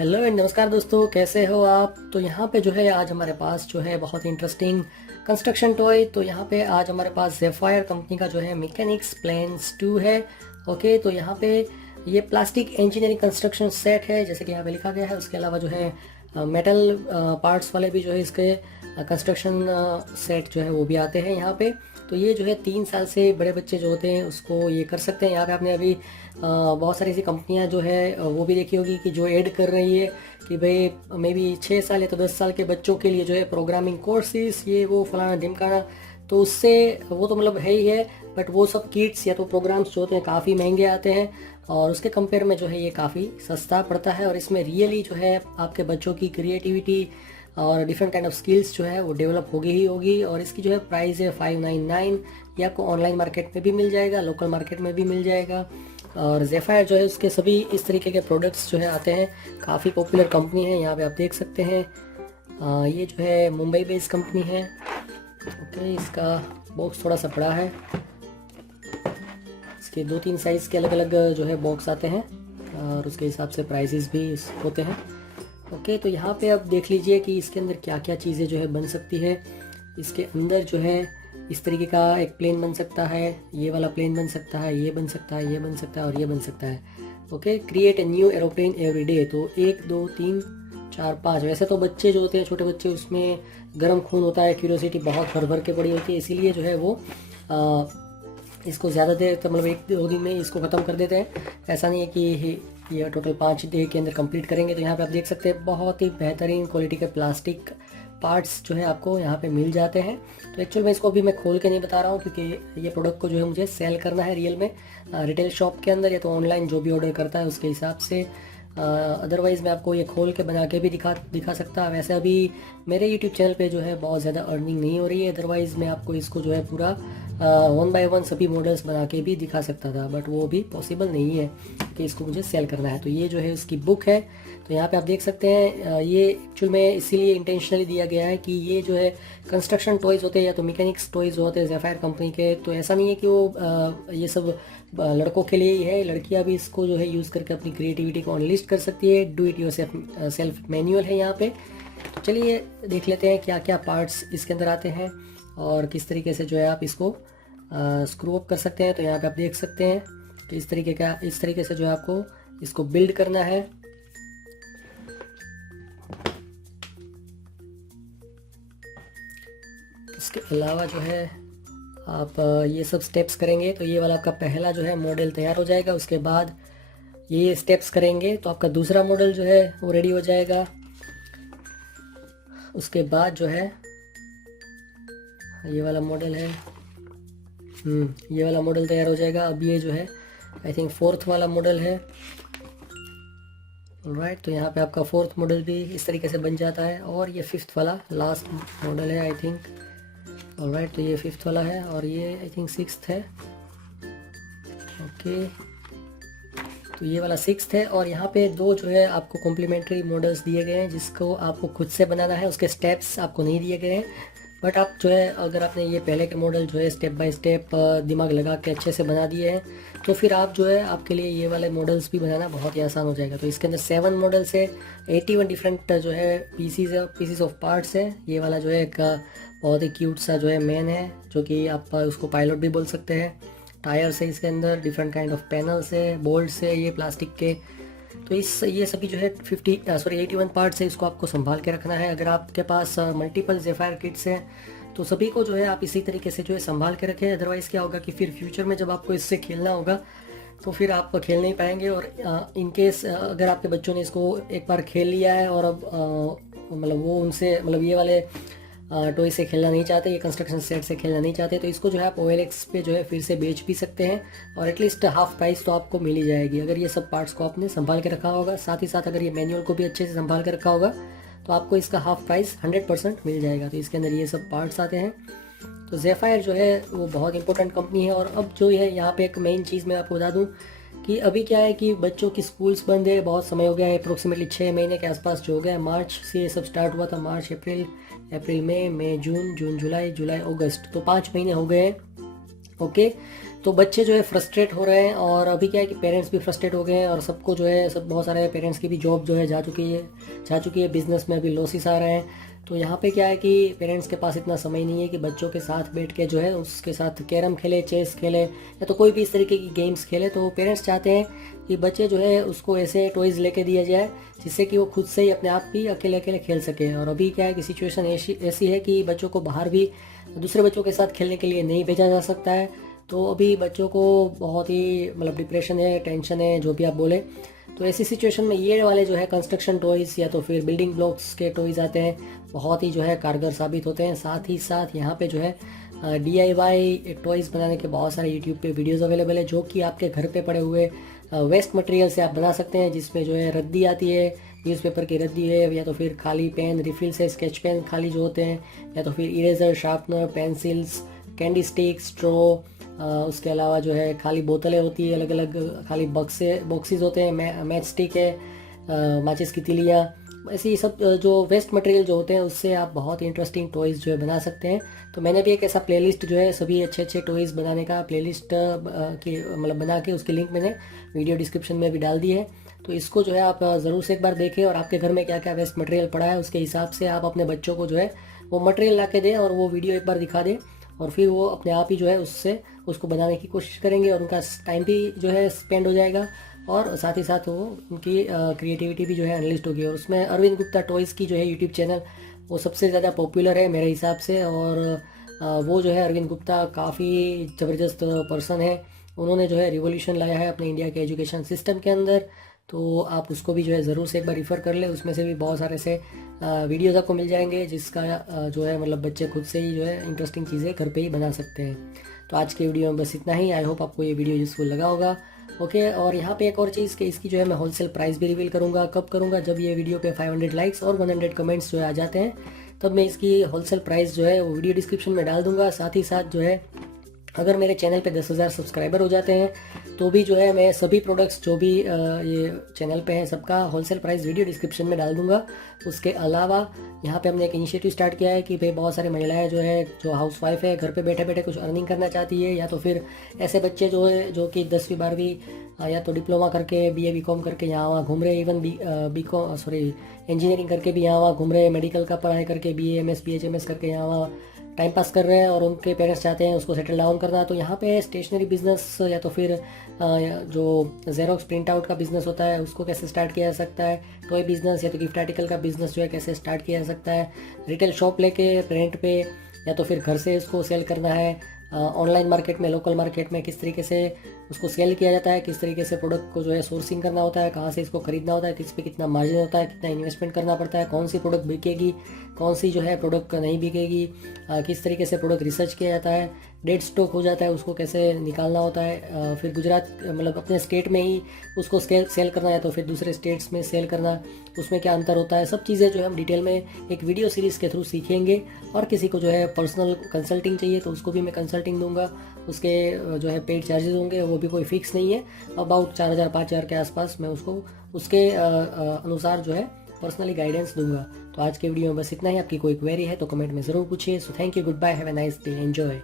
Hello and नमस्कार दोस्तों, कैसे हो आप। तो यहाँ पे जो है आज हमारे पास जो है बहुत इंटरेस्टिंग कंस्ट्रक्शन टॉय। तो यहाँ पे आज हमारे पास ज़ेफायर कंपनी का जो है मैकेनिक्स प्लेन्स 2 है। ओके, तो यहाँ पे ये प्लास्टिक इंजीनियरिंग कंस्ट्रक्शन सेट है, जैसे कि यहाँ पे लिखा गया है। उसके अलावा जो है मेटल पार्ट्स वाले भी जो है इसके कंस्ट्रक्शन सेट जो है वो भी आते हैं यहाँ पे। तो ये जो है 3 साल से बड़े बच्चे जो होते हैं उसको ये कर सकते हैं। यहाँ पे आपने अभी बहुत सारी ऐसी कंपनियां जो है वो भी देखी होगी कि जो ऐड कर रही है कि भाई मे बी 6 साल या तो 10 साल के बच्चों के लिए जो है प्रोग्रामिंग कोर्सेज ये वो फलाना ढिमकाना। तो उससे वो तो मतलब है ही है, बट वो सब किट्स या तो प्रोग्राम्स जो होते हैं काफ़ी महंगे आते हैं और उसके कंपेयर में जो है ये काफ़ी सस्ता पड़ता है। और इसमें रियली जो है आपके बच्चों की क्रिएटिविटी और डिफरेंट काइंड ऑफ स्किल्स जो है वो डेवलप होगी ही होगी। और इसकी जो है प्राइस है 599। ये आपको ऑनलाइन मार्केट में भी मिल जाएगा, लोकल मार्केट में भी मिल जाएगा। और ज़ेफायर जो है उसके सभी इस तरीके के प्रोडक्ट्स जो है आते हैं। काफ़ी पॉपुलर कंपनी है, यहाँ पे आप देख सकते हैं। ये जो है मुंबई बेस्ड कंपनी है। ओके, इसका बॉक्स थोड़ा सा बड़ा है। इसके 2-3 साइज़ के अलग अलग जो है बॉक्स आते हैं और उसके हिसाब से प्राइसेस भी होते हैं। ओके, तो यहाँ पे आप देख लीजिए कि इसके अंदर क्या क्या चीज़ें जो है बन सकती है। इसके अंदर जो है इस तरीके का एक प्लेन बन सकता है, ये वाला प्लेन बन सकता है, ये बन सकता है, ये बन सकता है और ये बन सकता है। Okay, create a new aeroplane every day. तो 1 2 3 4 5। वैसे तो बच्चे जो होते हैं छोटे बच्चे, उसमें गर्म खून होता है, क्यूरियोसिटी बहुत भर भर के पड़ी होती है, इसीलिए जो है वो इसको ज़्यादा देर तक मतलब 1-2 दिन में इसको ख़त्म कर देते हैं। ऐसा नहीं है कि ये टोटल 5 डे के अंदर कंप्लीट करेंगे। तो यहाँ पे आप देख सकते हैं बहुत ही बेहतरीन क्वालिटी के प्लास्टिक पार्ट्स जो है आपको यहाँ पे मिल जाते हैं। तो एक्चुअल में इसको अभी मैं खोल के नहीं बता रहा हूँ क्योंकि ये प्रोडक्ट को जो है मुझे सेल करना है रियल में रिटेल शॉप के अंदर या तो ऑनलाइन जो भी ऑर्डर करता है उसके हिसाब से। अदरवाइज़ मैं आपको ये खोल के बना के भी दिखा सकता। वैसे अभी मेरे यूट्यूब चैनल पे जो है बहुत ज़्यादा अर्निंग नहीं हो रही है, अदरवाइज़ मैं आपको इसको जो है पूरा 1 बाय 1 सभी मॉडल्स बना के भी दिखा सकता था, बट वो भी पॉसिबल नहीं है कि इसको मुझे सेल करना है। तो ये जो है उसकी बुक है। तो यहाँ पे आप देख सकते हैं ये एक्चुअल में इसीलिए इंटेंशनली दिया गया है कि ये जो है कंस्ट्रक्शन टॉयज़ होते हैं या तो मैकेनिक्स टॉयज़ होते हैं ज़ेफायर कंपनी के। तो ऐसा नहीं है कि वो ये सब लड़कों के लिए ही है, लड़कियां भी इसको जो है यूज़ करके अपनी क्रिएटिविटी को अनलिस्ट कर सकती है। Do it your self manual है यहाँ पे। तो चलिए देख लेते हैं क्या क्या पार्ट्स इसके अंदर आते हैं और किस तरीके से जो है आप इसको स्क्रू अप कर सकते हैं। तो यहाँ पे आप देख सकते हैं कि इस तरीके से जो है आपको इसको बिल्ड करना है। इसके अलावा जो है आप ये सब स्टेप्स करेंगे तो ये वाला आपका पहला जो है मॉडल तैयार हो जाएगा। उसके बाद ये स्टेप्स करेंगे तो आपका दूसरा मॉडल जो है वो रेडी हो जाएगा। उसके बाद जो है ये वाला मॉडल है, ये वाला मॉडल तैयार हो जाएगा। अब ये जो है आई थिंक 4th वाला मॉडल है। ऑलराइट, तो यहाँ पे आपका 4th मॉडल भी इस तरीके से बन जाता है और ये 5th वाला लास्ट मॉडल है आई थिंक। ऑलराइट, तो ये 5th वाला है और ये आई थिंक 6th है। ओके, तो ये वाला 6th है और यहाँ पे 2 जो है आपको कॉम्प्लीमेंट्री मॉडल्स दिए गए हैं जिसको आपको खुद से बनाना है। उसके स्टेप्स आपको नहीं दिए गए हैं, बट आप जो है अगर आपने ये पहले के मॉडल जो है स्टेप बाय स्टेप दिमाग लगा के अच्छे से बना दिए हैं तो फिर आप जो है आपके लिए ये वाले मॉडल्स भी बनाना बहुत ही आसान हो जाएगा। तो इसके अंदर 7 मॉडल्स है, 81 डिफरेंट जो है पीसीज ऑफ पार्ट्स है। ये वाला जो है एक बहुत ही क्यूट सा जो है मैन है जो कि आप उसको पायलट भी बोल सकते हैं। टायर्स है इसके अंदर, डिफरेंट काइंड ऑफ पैनल्स है, बोल्ट्स है ये प्लास्टिक के। तो ये सभी जो है 81 पार्ट्स है, इसको आपको संभाल के रखना है। अगर आपके पास मल्टीपल ज़ेफायर किट्स हैं तो सभी को जो है आप इसी तरीके से जो है संभाल के रखें। अदरवाइज़ क्या होगा कि फिर फ्यूचर में जब आपको इससे खेलना होगा तो फिर आप खेल नहीं पाएंगे। और इनकेस अगर आपके बच्चों ने इसको एक बार खेल लिया है और अब मतलब वो उनसे मतलब ये वाले टॉय से खेलना नहीं चाहते, ये कंस्ट्रक्शन सेट से खेलना नहीं चाहते, तो इसको जो है आप OLX पे जो है फिर से बेच भी सकते हैं और एटलीस्ट हाफ प्राइस तो आपको मिल ही जाएगी अगर ये सब पार्ट्स को आपने संभाल के रखा होगा। साथ ही साथ अगर ये मैनुअल को भी अच्छे से संभाल के रखा होगा तो आपको इसका हाफ प्राइस 100% मिल जाएगा। तो इसके अंदर ये सब पार्ट्स आते हैं। तो ज़ेफायर जो है वो बहुत इंपॉर्टेंट कंपनी है। और अब जो है यहाँ पे एक मेन चीज़ मैं आपको बता दूँ कि अभी क्या है कि बच्चों की स्कूल्स बंद है, बहुत समय हो गया है, अप्रोक्सीमेटली 6 महीने के आसपास जो हो गया है। मार्च से ये सब स्टार्ट हुआ था, मार्च अप्रैल मई, जून जुलाई अगस्त, तो 5 महीने हो गए हैं। ओके। तो बच्चे जो है फ्रस्ट्रेट हो रहे हैं, और अभी क्या है कि पेरेंट्स भी फ्रस्ट्रेट हो गए हैं, और सबको जो है सब बहुत सारे पेरेंट्स की भी जॉब जो है जा चुकी है, बिजनेस में अभी लॉसेस आ रहे हैं। तो यहाँ पे क्या है कि पेरेंट्स के पास इतना समय नहीं है कि बच्चों के साथ बैठ के जो है उसके साथ कैरम खेले, चेस खेले, या तो कोई भी इस तरीके की गेम्स खेले। तो पेरेंट्स चाहते हैं कि बच्चे जो है उसको ऐसे टॉयज़ लेके दिया जाए जिससे कि वो खुद से ही अपने आप भी अकेले अकेले खेल सके। और अभी क्या है कि सिचुएशन ऐसी है कि बच्चों को बाहर भी दूसरे बच्चों के साथ खेलने के लिए नहीं भेजा जा सकता है। तो अभी बच्चों को बहुत ही मतलब डिप्रेशन है, टेंशन है, जो भी आप बोले। तो ऐसी सिचुएशन में ये वाले जो है कंस्ट्रक्शन टॉयज़ या तो फिर बिल्डिंग ब्लॉक्स के टॉयज़ आते हैं, बहुत ही जो है कारगर साबित होते हैं। साथ ही साथ यहाँ पे जो है DIY टॉयज़ बनाने के बहुत सारे यूट्यूब पे वीडियोस अवेलेबल है, जो कि आपके घर पे पड़े हुए वेस्ट मटेरियल से आप बना सकते हैं, जिसमें जो है रद्दी आती है, न्यूज़पेपर की रद्दी है, या तो फिर खाली पेन रिफिल से स्केच पेन खाली जो होते हैं, या तो फिर eraser, sharpener, pencils, candy stick, straw, उसके अलावा जो है खाली बोतलें होती है, अलग अलग खाली बॉक्सेस होते हैं, मैच स्टिक है, माचिस की तिलियाँ, ऐसी सब जो वेस्ट मटेरियल जो होते हैं उससे आप बहुत ही इंटरेस्टिंग टॉयज़ जो है बना सकते हैं। तो मैंने भी एक ऐसा प्लेलिस्ट जो है सभी अच्छे अच्छे टॉयज़ बनाने का प्लेलिस्ट की मतलब बना के उसकी लिंक मैंने वीडियो डिस्क्रिप्शन में भी डाल दी है। तो इसको जो है आप ज़रूर से एक बार देखें, और आपके घर में क्या क्या वेस्ट मटेरियल पड़ा है उसके हिसाब से आप अपने बच्चों को जो है वो मटेरियल ला के दें, और वो वीडियो एक बार दिखा दें, और फिर वो अपने आप ही जो है उसको बनाने की कोशिश करेंगे, और उनका टाइम भी जो है स्पेंड हो जाएगा, और साथ ही साथ वो उनकी क्रिएटिविटी भी जो है अनलिस्ट होगी। और उसमें अरविंद गुप्ता टॉयज़ की जो है यूट्यूब चैनल वो सबसे ज़्यादा पॉपुलर है मेरे हिसाब से। और वो जो है अरविंद गुप्ता काफ़ी ज़बरदस्त पर्सन है, उन्होंने जो है रिवॉल्यूशन लाया है अपने इंडिया के एजुकेशन सिस्टम के अंदर। तो आप उसको भी जो है ज़रूर से एक बार रिफ़र कर ले, उसमें से भी बहुत सारे ऐसे वीडियोज़ आपको मिल जाएंगे जिसका जो है मतलब बच्चे खुद से ही जो है इंटरेस्टिंग चीज़ें घर पे ही बना सकते हैं। तो आज के वीडियो में बस इतना ही। आई होप आपको ये वीडियो यूज़फुल लगा होगा। ओके। और यहाँ पे एक और चीज़ कि इसकी जो है मैं होलसेल प्राइस भी रिवील करूँगा। कब करूँगा? जब ये वीडियो पे 500 लाइक्स और 100 कमेंट्स जो है आ जाते हैं, तब मैं इसकी होलसेल प्राइस जो है वो वीडियो डिस्क्रिप्शन में डाल दूँगा। साथ ही साथ जो है अगर मेरे चैनल पे 10,000 सब्सक्राइबर हो जाते हैं तो भी जो है मैं सभी प्रोडक्ट्स जो भी ये चैनल पे हैं सबका होलसेल प्राइस वीडियो डिस्क्रिप्शन में डाल दूंगा। उसके अलावा यहाँ पे हमने एक इनिशिएटिव स्टार्ट किया है कि भाई बहुत सारी महिलाएं जो है जो हाउसवाइफ है, घर पे बैठे बैठे कुछ अर्निंग करना चाहती है, या तो फिर ऐसे बच्चे जो है जो कि 10वीं 12वीं या तो डिप्लोमा करके BA BCom करके यहाँ वहाँ घूम रहे, इवन इंजीनियरिंग करके भी यहाँ वहाँ घूम रहे, मेडिकल का पढ़ाई करके BA MS PHMS करके यहाँ वहाँ टाइम पास कर रहे हैं, और उनके पेरेंट्स चाहते हैं उसको सेटल डाउन करना। तो यहाँ पे स्टेशनरी बिजनेस या तो फिर जो जेरोक्स प्रिंट आउट का बिजनेस होता है उसको कैसे स्टार्ट किया जा सकता है, टॉय बिजनेस या तो गिफ्ट आर्टिकल का बिजनेस जो है कैसे स्टार्ट किया जा सकता है, रिटेल शॉप लेके रेंट पे या तो फिर घर से इसको सेल करना है, ऑनलाइन मार्केट में, लोकल मार्केट में किस तरीके से उसको सेल किया जाता है, किस तरीके से प्रोडक्ट को जो है सोर्सिंग करना होता है, कहाँ से इसको खरीदना होता है, किस पे कितना मार्जिन होता है, कितना इन्वेस्टमेंट करना पड़ता है, कौन सी प्रोडक्ट बिकेगी, कौन सी जो है प्रोडक्ट नहीं बिकेगी, किस तरीके से प्रोडक्ट रिसर्च किया जाता है, डेड स्टॉक हो जाता है उसको कैसे निकालना होता है, फिर गुजरात मतलब अपने स्टेट में ही उसको सेल करना है तो फिर दूसरे स्टेट्स में सेल करना, उसमें क्या अंतर होता है, सब चीज़ें जो है हम डिटेल में एक वीडियो सीरीज़ के थ्रू सीखेंगे। और किसी को जो है पर्सनल कंसल्टिंग चाहिए तो उसको भी मैं कंसल्टिंग दूंगा, उसके जो है पेड चार्जेस होंगे, वो भी कोई फिक्स नहीं है, अबाउट 4,000 5,000 के आसपास मैं उसको उसके अनुसार जो है पर्सनली गाइडेंस दूंगा। तो आज के वीडियो में बस इतना ही। आपकी कोई क्वेरी है तो कमेंट में ज़रूर पूछिए। So thank you, goodbye, have a nice day, enjoy.